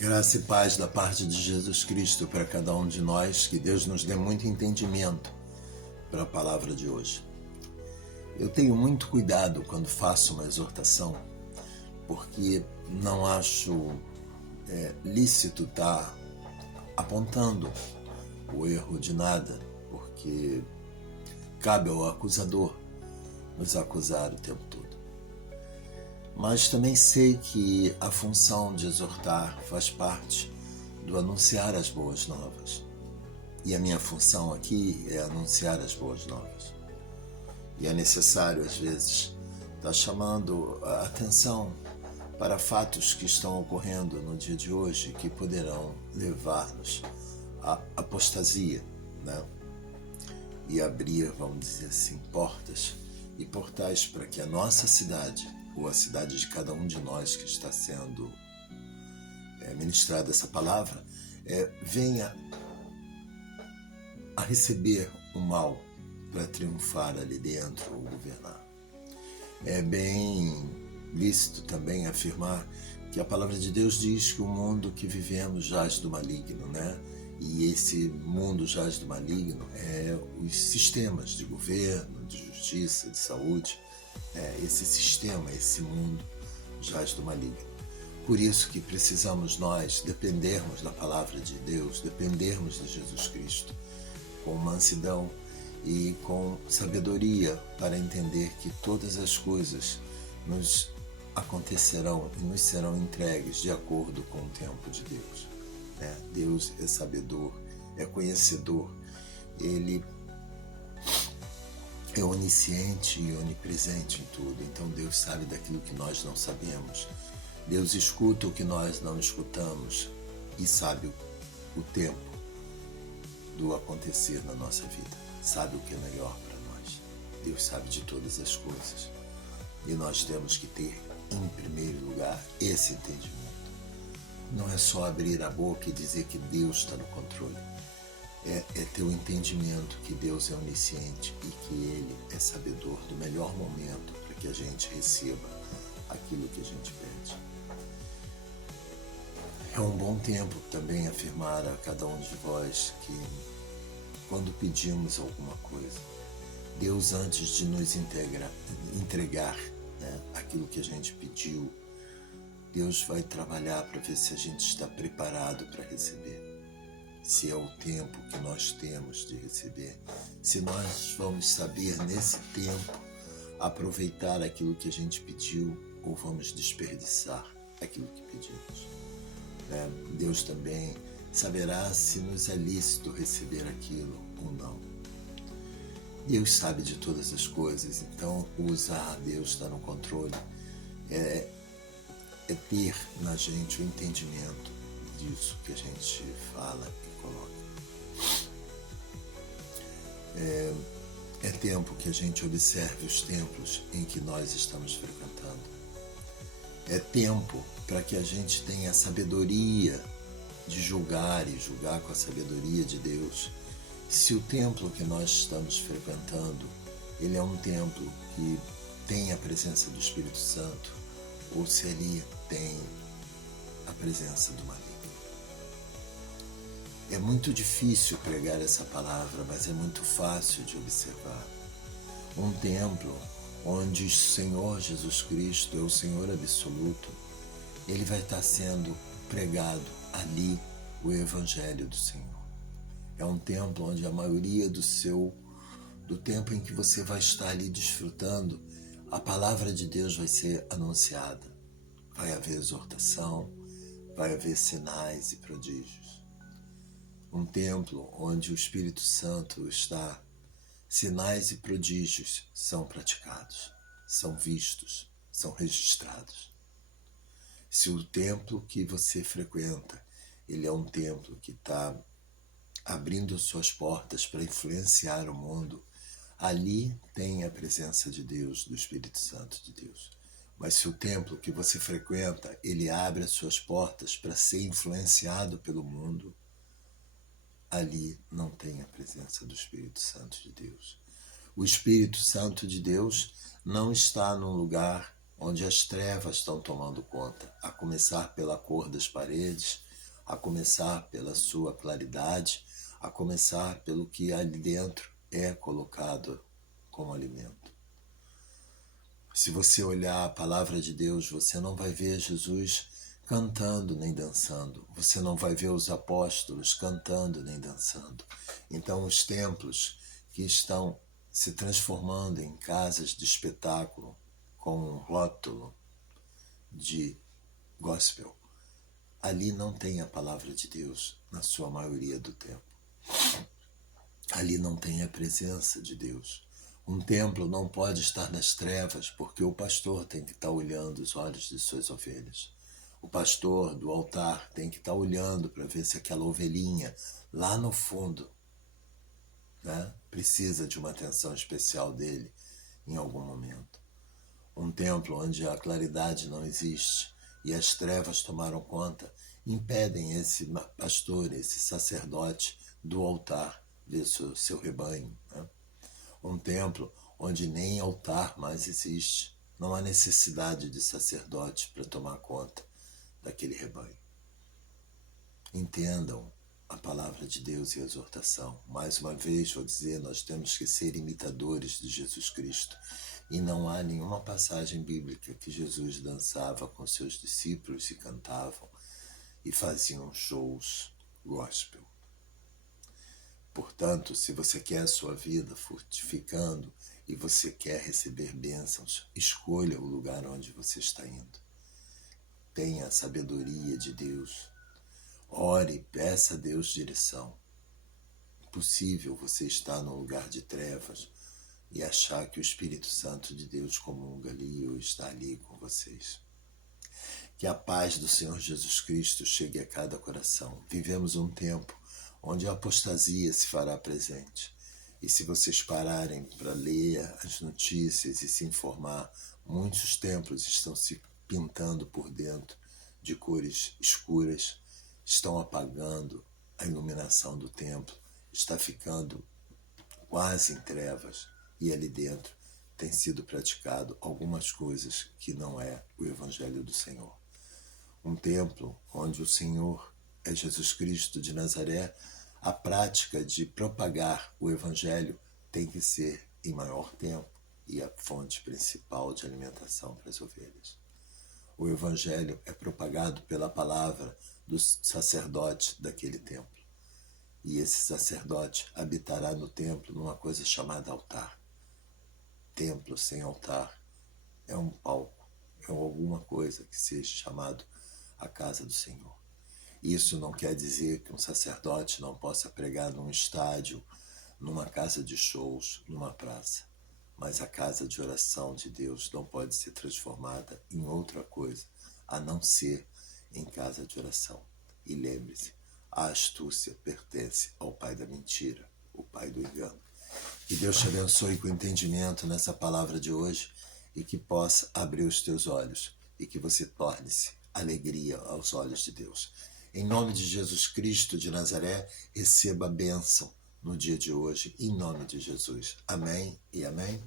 Graça e paz da parte de Jesus Cristo para cada um de nós, que Deus nos dê muito entendimento para a palavra de hoje. Eu tenho muito cuidado quando faço uma exortação, porque não acho lícito estar apontando o erro de nada, porque cabe ao acusador nos acusar o tempo todo. Mas também sei que a função de exortar faz parte do anunciar as boas novas. E a minha função aqui é anunciar as boas novas. E é necessário, às vezes, estar chamando a atenção para fatos que estão ocorrendo no dia de hoje que poderão levar-nos à apostasia, né? E abrir, vamos dizer assim, portas e portais para que a nossa cidade, ou a cidade de cada um de nós que está sendo ministrada essa palavra, venha a receber o mal para triunfar ali dentro ou governar. É bem lícito também afirmar que a palavra de Deus diz que o mundo que vivemos jaz do maligno, né? E esse mundo jaz do maligno é os sistemas de governo, de justiça, de saúde. Esse sistema, esse mundo jaz do maligno. Por isso que precisamos nós dependermos da palavra de Deus, dependermos de Jesus Cristo, com mansidão e com sabedoria para entender que todas as coisas nos acontecerão e nos serão entregues de acordo com o tempo de Deus. Deus é sabedor, é conhecedor, Ele é onisciente e onipresente em tudo. Então Deus sabe daquilo que nós não sabemos. Deus escuta o que nós não escutamos e sabe o tempo do acontecer na nossa vida. Sabe o que é melhor para nós. Deus sabe de todas as coisas. E nós temos que ter, em primeiro lugar, esse entendimento. Não é só abrir a boca e dizer que Deus está no controle. É ter o entendimento que Deus é onisciente e que Ele é sabedor do melhor momento para que a gente receba aquilo que a gente pede. É um bom tempo também afirmar a cada um de vós que quando pedimos alguma coisa, Deus, antes de nos entregar aquilo que a gente pediu, Deus vai trabalhar para ver se a gente está preparado para receber. Se é o tempo que nós temos de receber, se nós vamos saber nesse tempo aproveitar aquilo que a gente pediu ou vamos desperdiçar aquilo que pedimos. Deus também saberá se nos é lícito receber aquilo ou não. Deus sabe de todas as coisas, então usar Deus está no controle é ter na gente o entendimento disso que a gente fala e coloca. É tempo que a gente observe os templos em que nós estamos frequentando. É tempo para que a gente tenha a sabedoria de julgar e julgar com a sabedoria de Deus. Se o templo que nós estamos frequentando, ele é um templo que tem a presença do Espírito Santo, ou se ali tem a presença do maligno. É muito difícil pregar essa palavra, mas é muito fácil de observar. Um templo onde o Senhor Jesus Cristo é o Senhor absoluto, Ele vai estar sendo pregado ali o Evangelho do Senhor. É um templo onde a maioria do tempo em que você vai estar ali desfrutando, a palavra de Deus vai ser anunciada. Vai haver exortação, vai haver sinais e prodígios. Um templo onde o Espírito Santo está, sinais e prodígios são praticados, são vistos, são registrados. Se o templo que você frequenta, ele é um templo que está abrindo suas portas para influenciar o mundo, ali tem a presença de Deus, do Espírito Santo de Deus. Mas se o templo que você frequenta, ele abre as suas portas para ser influenciado pelo mundo, ali não tem a presença do Espírito Santo de Deus. O Espírito Santo de Deus não está num lugar onde as trevas estão tomando conta, a começar pela cor das paredes a começar pela sua claridade, a começar pelo que ali dentro é colocado como alimento. Se você olhar a palavra de Deus, você não vai ver Jesus cantando nem dançando. Você não vai ver os apóstolos cantando nem dançando. Então, os templos que estão se transformando em casas de espetáculo com um rótulo de gospel, ali não tem a palavra de Deus na sua maioria do tempo. Ali não tem a presença de Deus. Um templo não pode estar nas trevas, porque o pastor tem que estar olhando os olhos de suas ovelhas. O pastor do altar tem que estar olhando para ver se aquela ovelhinha lá no fundo, né, precisa de uma atenção especial dele em algum momento. Um templo onde a claridade não existe e as trevas tomaram conta, impedem esse pastor, esse sacerdote do altar ver seu rebanho, né? Um templo onde nem altar mais existe. Não há necessidade de sacerdote para tomar conta daquele rebanho. Entendam a palavra de Deus e a exortação. Mais uma vez vou dizer, nós temos que ser imitadores de Jesus Cristo. E não há nenhuma passagem bíblica que Jesus dançava com seus discípulos e cantavam e faziam shows gospel. Portanto, se você quer a sua vida fortificando e você quer receber bênçãos, escolha o lugar onde você está indo. Tenha a sabedoria de Deus. Ore e peça a Deus direção. Impossível você estar num lugar de trevas e achar que o Espírito Santo de Deus comunga ali ou está ali com vocês. Que a paz do Senhor Jesus Cristo chegue a cada coração. Vivemos um tempo onde a apostasia se fará presente. E se vocês pararem para ler as notícias e se informar, muitos templos estão se pintando por dentro de cores escuras, estão apagando a iluminação do templo, está ficando quase em trevas, e ali dentro tem sido praticado algumas coisas que não é o Evangelho do Senhor. Um templo onde o Senhor é Jesus Cristo de Nazaré, a prática de propagar o Evangelho tem que ser em maior tempo e a fonte principal de alimentação para as ovelhas. O Evangelho é propagado pela palavra do sacerdote daquele templo. E esse sacerdote habitará no templo numa coisa chamada altar. Templo sem altar é um palco, é alguma coisa que seja chamado a casa do Senhor. Isso não quer dizer que um sacerdote não possa pregar num estádio, numa casa de shows, numa praça. Mas a casa de oração de Deus não pode ser transformada em outra coisa, a não ser em casa de oração. E lembre-se, a astúcia pertence ao pai da mentira, o pai do engano. Que Deus te abençoe com entendimento nessa palavra de hoje e que possa abrir os teus olhos e que você torne-se alegria aos olhos de Deus. Em nome de Jesus Cristo de Nazaré, receba a bênção no dia de hoje, em nome de Jesus. Amém e amém.